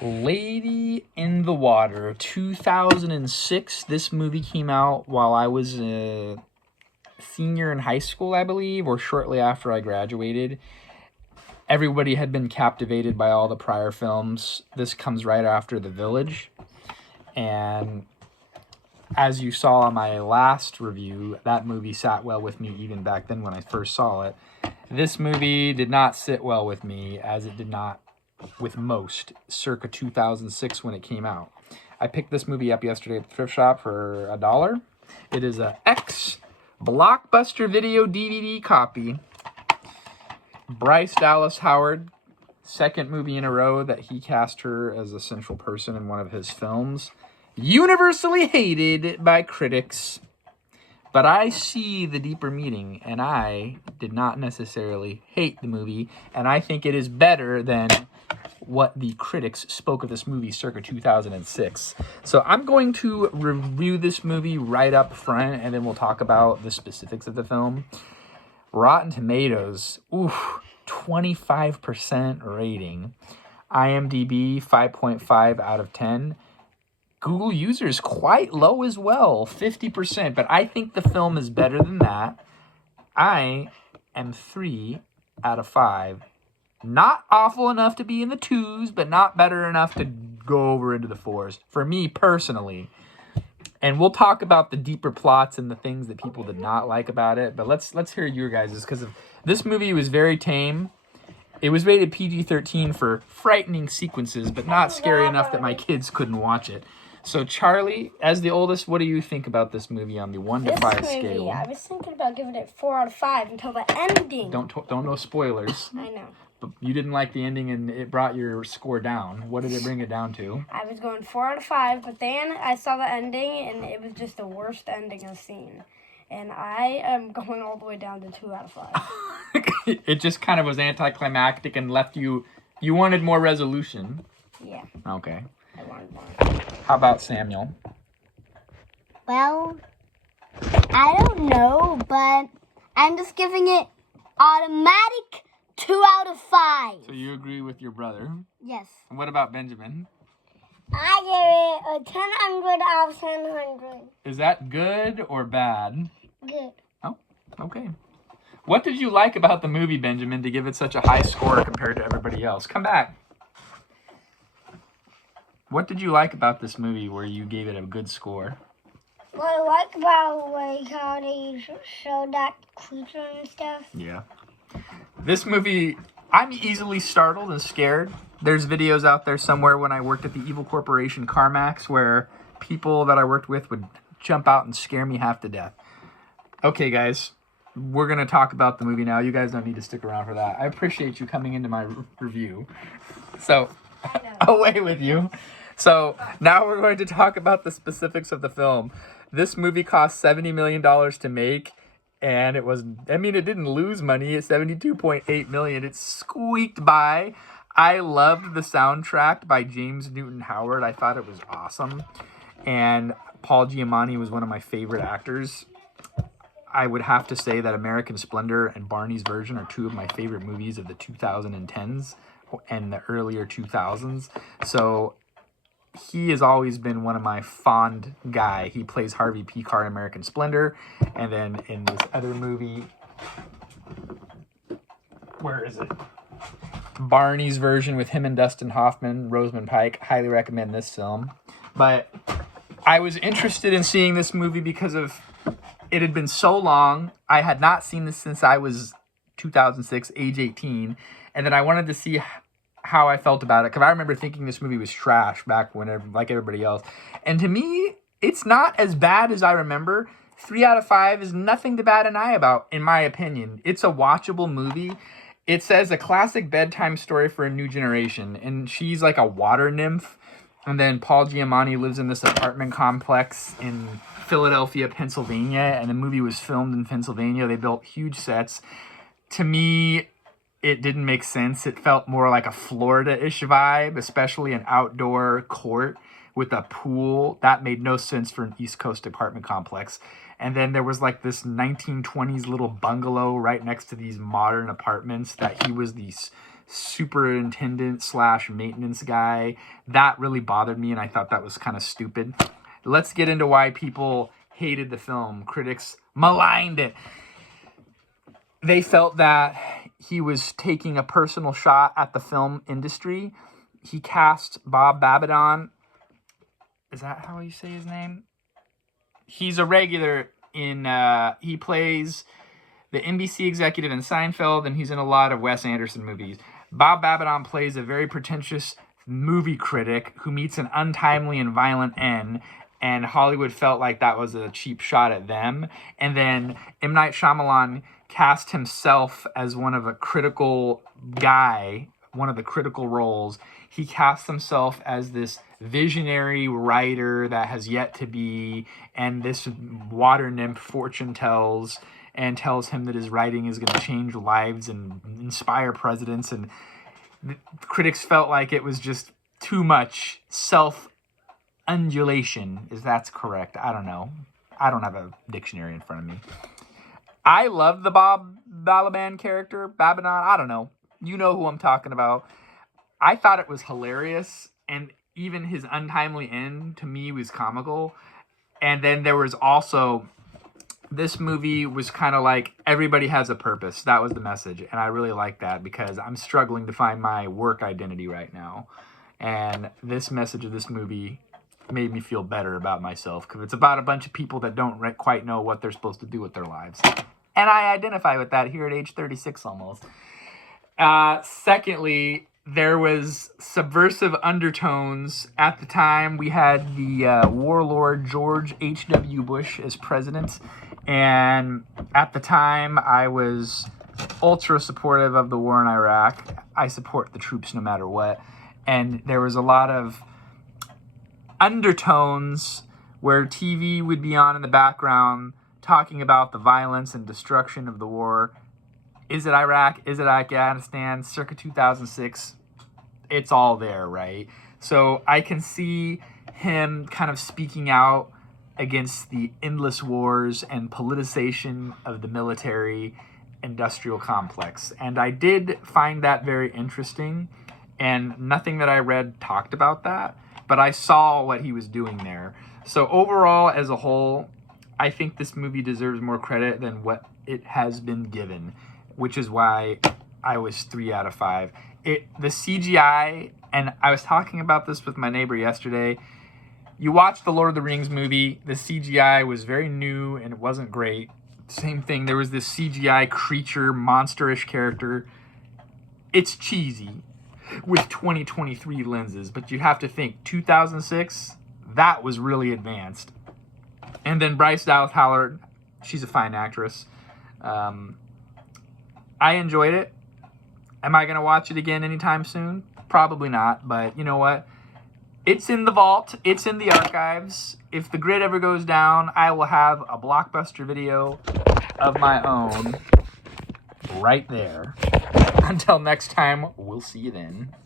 Lady in the Water, 2006. This movie came out while I was a senior in high school, I believe, or shortly after I graduated. Everybody had been captivated by all the prior films. This comes right after The Village. And as you saw on my last review, that movie sat well with me even back then when I first saw it. This movie did not sit well with me, as it did not with most, circa 2006 when it came out. I picked this movie up yesterday at the thrift shop for $1. It is a Blockbuster Video DVD copy. Bryce Dallas Howard, second movie in a row that he cast her as a central person in one of his films. Universally hated by critics. But I see the deeper meaning, and I did not necessarily hate the movie, and I think it is better than what the critics spoke of this movie circa 2006. So I'm going to review this movie right up front, and then we'll talk about the specifics of the film. Rotten Tomatoes, 25% rating. IMDb, 5.5 out of 10. Google users quite low as well, 50%, but I think the film is better than that. I am 3 out of 5. Not awful enough to be in the 2s, but not better enough to go over into the 4s, for me personally. And we'll talk about the deeper plots and the things that people did not like about it, but let's hear your guys', because this movie was very tame. It was rated PG-13 for frightening sequences, but not scary enough that my kids couldn't watch it. So, Charlie, as the oldest, what do you think about this movie on the 1 to 5 scale? I was thinking about giving it 4 out of 5 until the ending. Don't know spoilers. I know. But you didn't like the ending, and it brought your score down. What did it bring it down to? I was going 4 out of 5, but then I saw the ending, and it was just the worst ending I've seen. And I am going all the way down to 2 out of 5. It just kind of was anticlimactic and left you... You wanted more resolution. Yeah. Okay. I wanted more. How about Samuel? Well, I don't know, but I'm just giving it automatic 2 out of 5. So you agree with your brother? Yes. And what about Benjamin? I give it a 100 out of 100. Is that good or bad? Good. Oh, okay. What did you like about the movie, Benjamin, to give it such a high score compared to everybody else? Come back. What did you like about this movie where you gave it a good score? What I like about how they showed that creature and stuff. Yeah. This movie, I'm easily startled and scared. There's videos out there somewhere when I worked at the evil corporation CarMax where people that I worked with would jump out and scare me half to death. Okay, guys, we're going to talk about the movie now. You guys don't need to stick around for that. I appreciate you coming into my review. So, away with you. So, now we're going to talk about the specifics of the film. This movie cost $70 million to make. And it didn't lose money at $72.8 million. It squeaked by. I loved the soundtrack by James Newton Howard. I thought it was awesome. And Paul Giamatti was one of my favorite actors. I would have to say that American Splendor and Barney's Version are 2 of my favorite movies of the 2010s and the earlier 2000s. So he has always been one of my fond guy. He plays Harvey Pekar in American Splendor. And then in this other movie, where is it? Barney's Version with him and Dustin Hoffman, Rosamund Pike. Highly recommend this film. But I was interested in seeing this movie because of it had been so long. I had not seen this since I was 2006, age 18. And then I wanted to see how I felt about it, because I remember thinking this movie was trash back whenever, like everybody else. And to me, it's not as bad as I remember. 3 out of 5 is nothing to bat an eye about, in my opinion. It's a watchable movie. It says a classic bedtime story for a new generation, and she's like a water nymph. And then Paul Giamatti lives in this apartment complex in Philadelphia, Pennsylvania, and the movie was filmed in Pennsylvania. They built huge sets. To me, it didn't make sense. It felt more like a Florida-ish vibe, especially an outdoor court with a pool. That made no sense for an East Coast apartment complex. And then there was like this 1920s little bungalow right next to these modern apartments that he was the superintendent / maintenance guy. That really bothered me, and I thought that was kind of stupid. Let's get into why people hated the film. Critics maligned it. They felt that he was taking a personal shot at the film industry. He cast Bob Babadon. Is that how you say his name? He's a regular in, he plays the NBC executive in Seinfeld, and he's in a lot of Wes Anderson movies. Bob Babadon plays a very pretentious movie critic who meets an untimely and violent end, and Hollywood felt like that was a cheap shot at them. And then M. Night Shyamalan cast himself as one of the critical roles. He cast himself as this visionary writer that has yet to be, and this water nymph fortune tells him that his writing is going to change lives and inspire presidents. And the critics felt like it was just too much self-undulation, if that's correct. I don't know. I don't have a dictionary in front of me. I love the Bob Balaban character, Babadon. I don't know. You know who I'm talking about. I thought it was hilarious, and even his untimely end to me was comical. And then there was also, this movie was kind of like everybody has a purpose. That was the message, and I really like that because I'm struggling to find my work identity right now. And this message of this movie made me feel better about myself because it's about a bunch of people that don't quite know what they're supposed to do with their lives. And I identify with that here at age 36 almost. Secondly, there was subversive undertones. At the time, we had the warlord George H.W. Bush as president. And at the time, I was ultra supportive of the war in Iraq. I support the troops no matter what. And there was a lot of undertones where TV would be on in the background talking about the violence and destruction of the war. Is it Iraq? Is it Afghanistan? Circa 2006. It's all there, right? So I can see him kind of speaking out against the endless wars and politicization of the military industrial complex. And I did find that very interesting. And nothing that I read talked about that, but I saw what he was doing there. So overall, as a whole, I think this movie deserves more credit than what it has been given, which is why I was 3 out of 5. The CGI, and I was talking about this with my neighbor yesterday. You watch the Lord of the Rings movie, the CGI was very new and it wasn't great. Same thing, there was this CGI creature, monsterish character. It's cheesy with 2023 lenses, but you have to think 2006, that was really advanced. And then Bryce Dallas Howard, she's a fine actress. I enjoyed it. Am I going to watch it again anytime soon? Probably not, but you know what? It's in the vault. It's in the archives. If the grid ever goes down, I will have a Blockbuster video of my own right there. Until next time, we'll see you then.